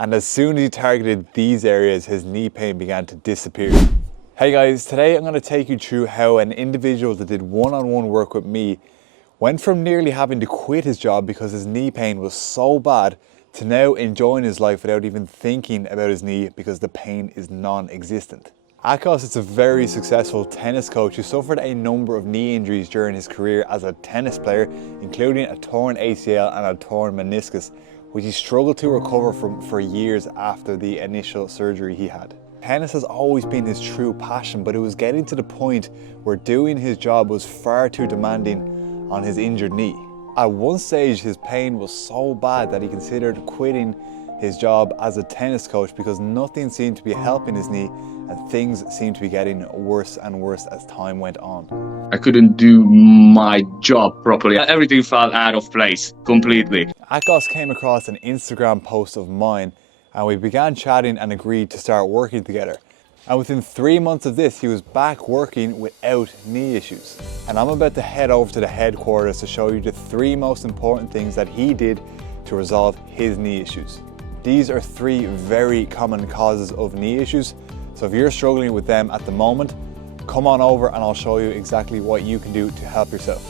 And as soon as he targeted these areas, his knee pain began to disappear. Hey guys, today I'm going to take you through how an individual that did one-on-one work with me went from nearly having to quit his job because his knee pain was so bad to now enjoying his life without even thinking about his knee because the pain is non-existent. Akos is a very successful tennis coach who suffered a number of knee injuries during his career as a tennis player, including a torn ACL and a torn meniscus, which he struggled to recover from for years after the initial surgery he had. Tennis has always been his true passion, but it was getting to the point where doing his job was far too demanding on his injured knee. At one stage, his pain was so bad that he considered quitting his job as a tennis coach because nothing seemed to be helping his knee and things seemed to be getting worse and worse as time went on. I couldn't do my job properly. Everything fell out of place completely. Akos came across an Instagram post of mine and we began chatting and agreed to start working together. And within 3 months of this, he was back working without knee issues. And I'm about to head over to the headquarters to show you the 3 most important things that he did to resolve his knee issues. These are 3 very common causes of knee issues. So if you're struggling with them at the moment, come on over and I'll show you exactly what you can do to help yourself.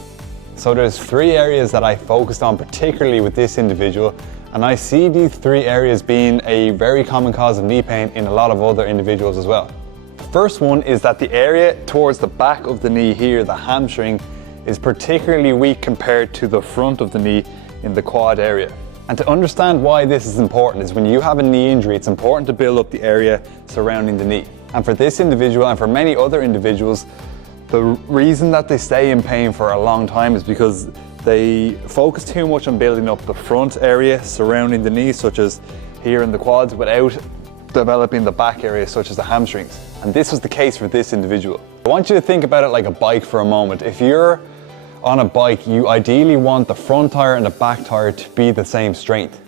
So there's 3 areas that I focused on particularly with this individual, and I see these 3 areas being a very common cause of knee pain in a lot of other individuals as well. The first one is that the area towards the back of the knee here, the hamstring, is particularly weak compared to the front of the knee in the quad area. And to understand why this is important is when you have a knee injury, it's important to build up the area surrounding the knee. And for this individual and for many other individuals, the reason that they stay in pain for a long time is because they focus too much on building up the front area surrounding the knee, such as here in the quads, without developing the back area, such as the hamstrings. And this was the case for this individual. I want you to think about it like a bike for a moment. If you're on a bike, you ideally want the front tire and the back tire to be the same strength.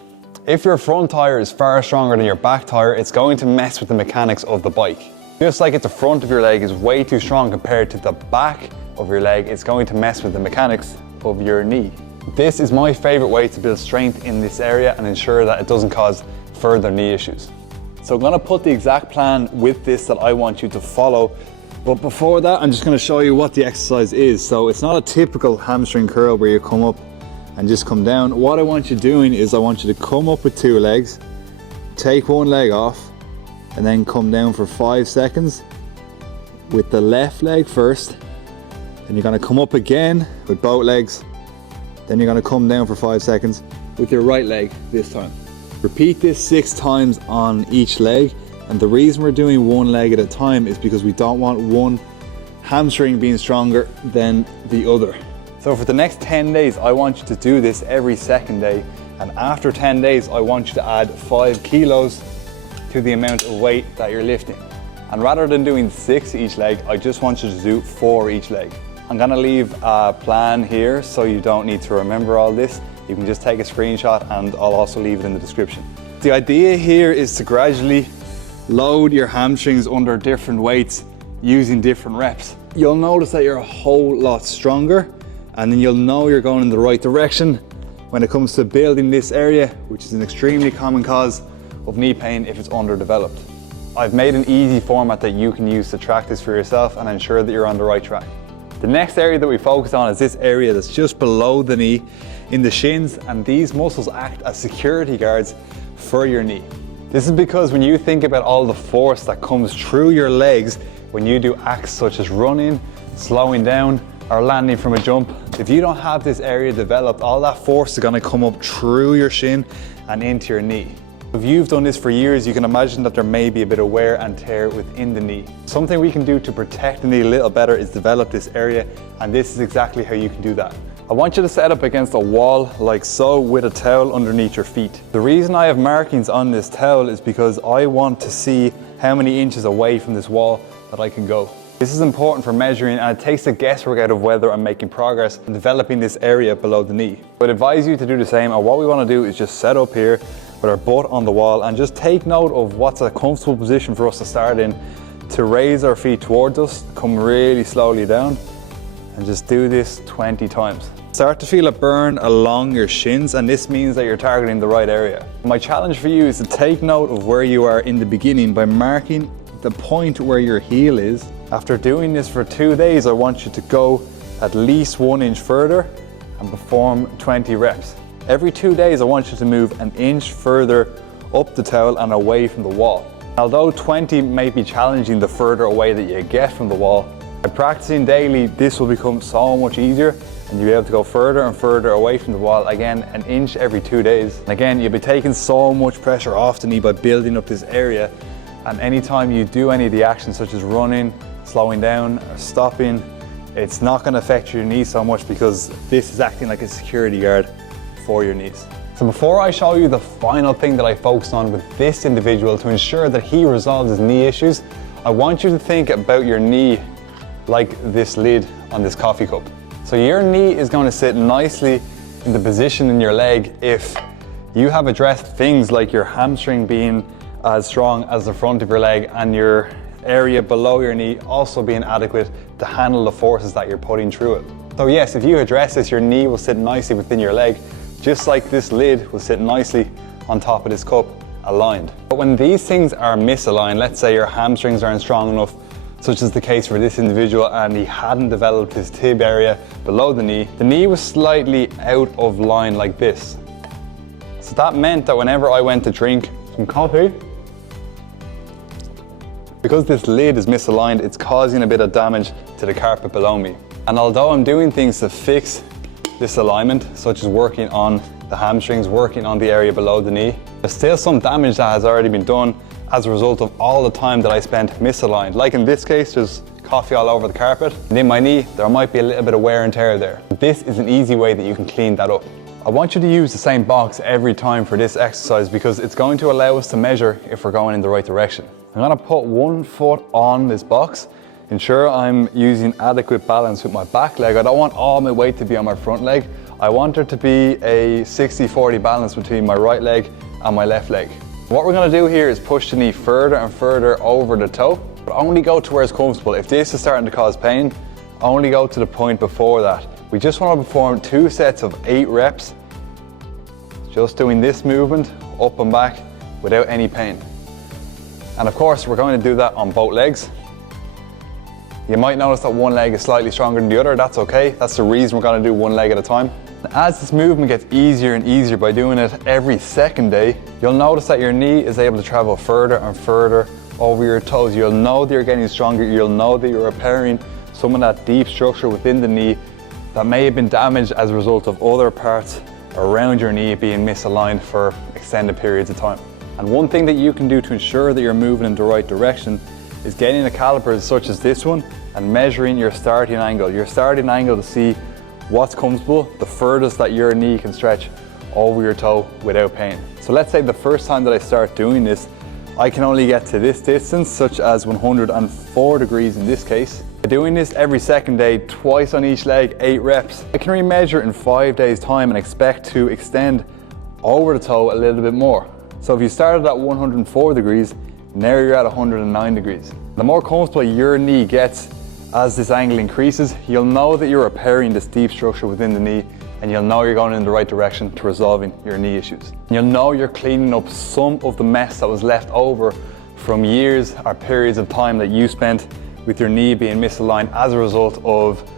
If your front tire is far stronger than your back tire, it's going to mess with the mechanics of the bike. Just like if the front of your leg is way too strong compared to the back of your leg, it's going to mess with the mechanics of your knee. This is my favorite way to build strength in this area and ensure that it doesn't cause further knee issues. So I'm going to put the exact plan with this that I want you to follow. But before that, I'm just going to show you what the exercise is. So it's not a typical hamstring curl where you come up and just come down. What I want you doing is I want you to come up with 2 legs, take one leg off, and then come down for 5 seconds with the left leg first. Then you're going to come up again with both legs. Then you're going to come down for 5 seconds with your right leg this time. Repeat this 6 times on each leg. And the reason we're doing one leg at a time is because we don't want one hamstring being stronger than the other. So for the next 10 days, I want you to do this every second day. And after 10 days, I want you to add 5 kilos to the amount of weight that you're lifting. And rather than doing 6 each leg, I just want you to do 4 each leg. I'm gonna leave a plan here so you don't need to remember all this. You can just take a screenshot and I'll also leave it in the description. The idea here is to gradually load your hamstrings under different weights using different reps. You'll notice that you're a whole lot stronger and then you'll know you're going in the right direction when it comes to building this area, which is an extremely common cause of knee pain if it's underdeveloped. I've made an easy format that you can use to track this for yourself and ensure that you're on the right track. The next area that we focus on is this area that's just below the knee in the shins, and these muscles act as security guards for your knee. This is because when you think about all the force that comes through your legs when you do acts such as running, slowing down, or landing from a jump, if you don't have this area developed, all that force is going to come up through your shin and into your knee. If you've done this for years, you can imagine that there may be a bit of wear and tear within the knee. Something we can do to protect the knee a little better is develop this area, and this is exactly how you can do that. I want you to set up against a wall like so with a towel underneath your feet. The reason I have markings on this towel is because I want to see how many inches away from this wall that I can go. This is important for measuring, and it takes the guesswork out of whether I'm making progress in developing this area below the knee. I would advise you to do the same, and what we want to do is just set up here with our butt on the wall and just take note of what's a comfortable position for us to start in, to raise our feet towards us, come really slowly down, and just do this 20 times. Start to feel a burn along your shins, and this means that you're targeting the right area. My challenge for you is to take note of where you are in the beginning by marking the point where your heel is. After doing this for 2 days, I want you to go at least 1 inch further and perform 20 reps. Every 2 days, I want you to move an inch further up the towel and away from the wall. Although 20 may be challenging the further away that you get from the wall, by practicing daily, this will become so much easier and you'll be able to go further and further away from the wall, again, an inch every 2 days. And again, you'll be taking so much pressure off the knee by building up this area. And anytime you do any of the actions such as running, slowing down or stopping, it's not going to affect your knee so much because this is acting like a security guard for your knees. So before I show you the final thing that I focused on with this individual to ensure that he resolves his knee issues, I want you to think about your knee like this lid on this coffee cup. So your knee is going to sit nicely in the position in your leg if you have addressed things like your hamstring being as strong as the front of your leg and your area below your knee also being adequate to handle the forces that you're putting through it. So yes, if you address this, your knee will sit nicely within your leg, just like this lid will sit nicely on top of this cup, aligned. But when these things are misaligned, let's say your hamstrings aren't strong enough, such as the case for this individual, and he hadn't developed his tib area below the knee was slightly out of line like this. So that meant that whenever I went to drink some coffee, because this lid is misaligned, it's causing a bit of damage to the carpet below me. And although I'm doing things to fix this alignment, such as working on the hamstrings, working on the area below the knee, there's still some damage that has already been done as a result of all the time that I spent misaligned. Like in this case, there's coffee all over the carpet. And in my knee, there might be a little bit of wear and tear there. This is an easy way that you can clean that up. I want you to use the same box every time for this exercise because it's going to allow us to measure if we're going in the right direction. I'm gonna put 1 foot on this box, ensure I'm using adequate balance with my back leg. I don't want all my weight to be on my front leg. I want there to be a 60-40 balance between my right leg and my left leg. What we're gonna do here is push the knee further and further over the toe, but only go to where it's comfortable. If this is starting to cause pain, only go to the point before that. We just wanna perform 2 sets of 8 reps, just doing this movement up and back without any pain. And of course, we're going to do that on both legs. You might notice that one leg is slightly stronger than the other. That's okay. That's the reason we're going to do one leg at a time. As this movement gets easier and easier by doing it every second day, you'll notice that your knee is able to travel further and further over your toes. You'll know that you're getting stronger. You'll know that you're repairing some of that deep structure within the knee that may have been damaged as a result of other parts around your knee being misaligned for extended periods of time. And one thing that you can do to ensure that you're moving in the right direction is getting a caliper such as this one and measuring your starting angle. Your starting angle to see what's comfortable, the furthest that your knee can stretch over your toe without pain. So let's say the first time that I start doing this, I can only get to this distance, such as 104 degrees in this case. By doing this every second day, twice on each leg, 8 reps, I can remeasure in 5 days time and expect to extend over the toe a little bit more. So if you started at 104 degrees, now you're at 109 degrees. The more comfortable your knee gets as this angle increases, you'll know that you're repairing this deep structure within the knee, and you'll know you're going in the right direction to resolving your knee issues. You'll know you're cleaning up some of the mess that was left over from years or periods of time that you spent with your knee being misaligned as a result of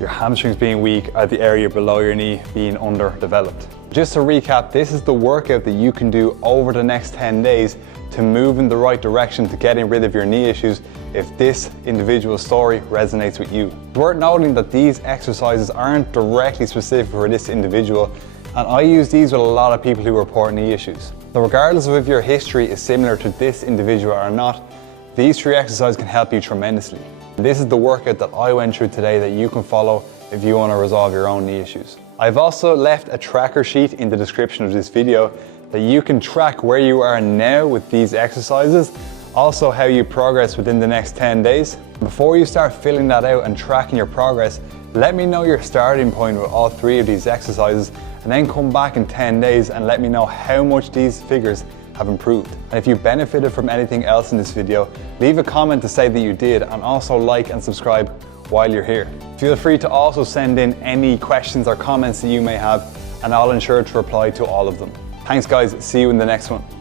your hamstrings being weak or the area below your knee being underdeveloped. Just to recap, this is the workout that you can do over the next 10 days to move in the right direction to getting rid of your knee issues if this individual story resonates with you. It's worth noting that these exercises aren't directly specific for this individual, and I use these with a lot of people who report knee issues. So regardless of if your history is similar to this individual or not, these 3 exercises can help you tremendously. This is the workout that I went through today that you can follow if you want to resolve your own knee issues. I've also left a tracker sheet in the description of this video that you can track where you are now with these exercises, also how you progress within the next 10 days. Before you start filling that out and tracking your progress, let me know your starting point with all 3 of these exercises, and then come back in 10 days and let me know how much these figures have improved. And if you benefited from anything else in this video, leave a comment to say that you did, and also like and subscribe while you're here. Feel free to also send in any questions or comments that you may have, and I'll ensure to reply to all of them. Thanks guys, see you in the next one.